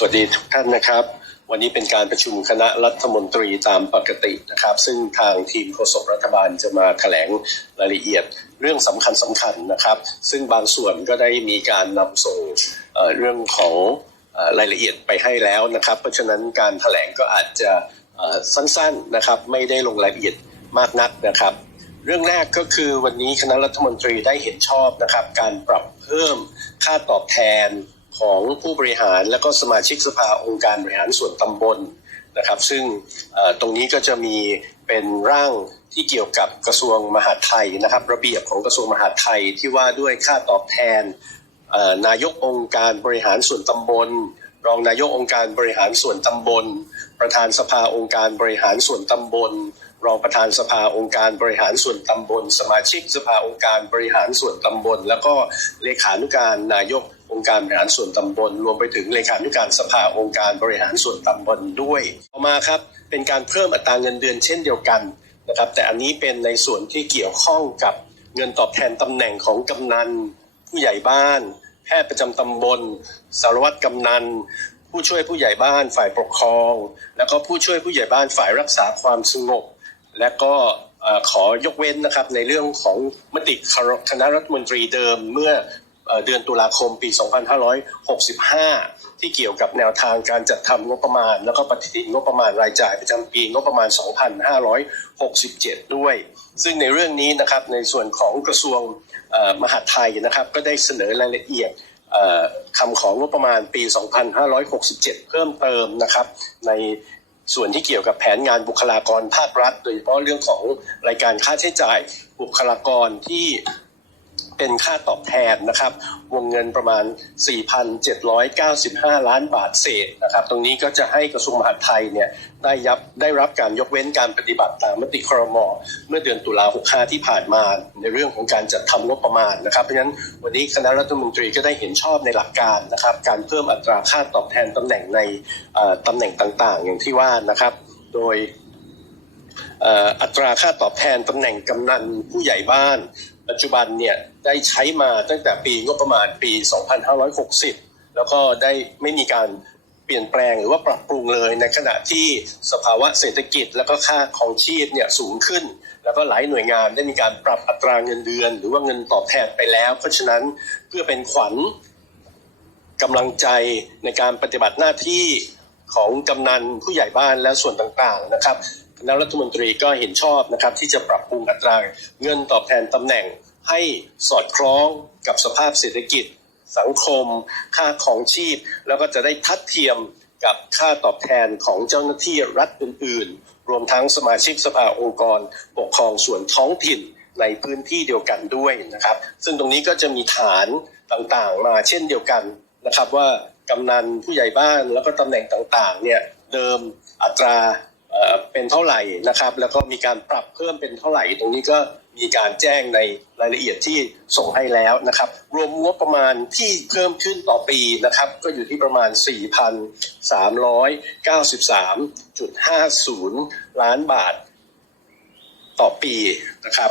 สวัสดีทุกท่านนะครับ วันนี้เป็นการประชุมคณะรัฐมนตรีตามปกตินะครับ ซึ่งทางทีมโฆษกรัฐบาลจะมาแถลงรายละเอียดเรื่องสำคัญสำคัญนะครับ ซึ่งบางส่วนก็ได้มีการนำส่งเรื่องของรายละเอียดไปให้แล้วนะครับ เพราะฉะนั้นการแถลงก็อาจจะสั้นๆนะครับไม่ได้ลงรายละเอียดมากนักนะครับ เรื่องแรกก็คือวันนี้คณะรัฐมนตรีได้เห็นชอบนะครับ การปรับเพิ่มค่าตอบแทน ของผู้บริหารและก็สมาชิกสภาองค์การบริหารส่วนตำบลนะครับ ซึ่งตรงนี้ก็จะมีเป็นร่างที่เกี่ยวกับกระทรวงมหาดไทยนะครับ ระเบียบของกระทรวงมหาดไทยที่ว่าด้วยค่าตอบแทนนายกองค์การบริหารส่วนตำบล รองนายกองค์การบริหารส่วนตำบล ประธานสภาองค์การบริหารส่วนตำบล รองประธานสภาองค์การบริหารส่วนตำบล สมาชิกสภาองค์การบริหารส่วนตำบล แล้วก็เลขานุการนายก องค์การบริหารส่วนตำบล รวมไปถึงเลขานุการสภาองค์การบริหารส่วนตำบลด้วย ต่อมาครับเป็นการเพิ่มอัตราเงินเดือนเช่นเดียวกันนะครับแต่อันนี้เป็นในส่วนที่เกี่ยวข้องกับเงินตอบแทนตำแหน่งของกำนัน ผู้ใหญ่บ้าน แพทย์ประจำตำบล สารวัตรกำนัน ผู้ช่วยผู้ใหญ่บ้านฝ่ายปกครอง แล้วก็ผู้ช่วยผู้ใหญ่บ้านฝ่ายรักษาความสงบ และก็ขอยกเว้นนะครับในเรื่องของมติคณะรัฐมนตรีเดิมเมื่อ เดือนตุลาคมปี 2565 ที่เกี่ยวกับแนวทางการจัดทำงบประมาณ แล้วก็ปฏิทินงบประมาณรายจ่ายประจำปีงบประมาณ 2567 ด้วย ซึ่งในเรื่องนี้นะครับในส่วนของกระทรวงมหาดไทยนะครับก็ได้เสนอรายละเอียดคำของงบประมาณปี 2567 เพิ่มเติมนะครับในส่วนที่เกี่ยวกับแผนงานบุคลากรภาครัฐ โดยเฉพาะเรื่องของรายการค่าใช้จ่ายบุคลากรที่ เป็นค่าตอบแทนนะครับ วงเงินประมาณ 4,795 ล้านบาทเศษนะครับ ตรงนี้ก็จะให้กระทรวงมหาดไทยเนี่ยได้ยับได้รับการยกเว้นการปฏิบัติตามมติครมเมื่อเดือนตุลา65 ที่ผ่านมาในเรื่องของการจัดทำงบประมาณนะครับ เพราะฉะนั้นวันนี้คณะรัฐมนตรีก็ได้เห็นชอบในหลักการนะครับ การเพิ่มอัตราค่าตอบแทนตำแหน่งในตำแหน่งต่างๆ อย่างที่ว่านะครับ โดยอัตราค่าตอบแทนตำแหน่งกำนันผู้ใหญ่บ้าน ปัจจุบันเนี่ยได้ใช้มาตั้งแต่ปีงบประมาณปี 2560 แล้วก็ได้ไม่มีการเปลี่ยนแปลงหรือว่าปรับปรุงเลยในขณะที่สภาวะเศรษฐกิจ แล้วก็ค่าของชีพเนี่ยสูงขึ้น แล้วก็หลายหน่วยงานได้มีการปรับอัตราเงินเดือน หรือว่าเงินตอบแทนไปแล้ว เพราะฉะนั้นเพื่อเป็นขวัญกำลังใจในการปฏิบัติหน้าที่ของกำนันผู้ใหญ่บ้านและส่วนต่างๆนะครับ คณะรัฐมนตรีก็เห็นชอบนะครับที่จะปรับปรุงอัตราเงินตอบแทนตำแหน่ง ให้สอดคล้องกับสภาพเศรษฐกิจ สังคม ค่าของชีพ แล้วก็จะได้ทัดเทียมกับค่าตอบแทนของเจ้าหน้าที่รัฐอื่น ๆ รวมทั้งสมาชิกสภาองค์กร ปกครองส่วนท้องถิ่นในพื้นที่เดียวกันด้วยนะครับ ซึ่งตรงนี้ก็จะมีฐานต่างๆ มาเช่นเดียวกันนะครับว่ากำนันผู้ใหญ่บ้านแล้วก็ตำแหน่งต่างๆเนี่ยเดิมอัตรา เป็นเท่าไหร่นะครับ แล้วก็มีการปรับเพิ่มเป็นเท่าไหร่ ตรงนี้ก็มีการแจ้งในรายละเอียดที่ส่งให้แล้วนะครับ รวมงบประมาณที่เพิ่มขึ้นต่อปีนะครับ ก็อยู่ที่ประมาณ 4,393.50 ล้านบาทต่อปีนะครับ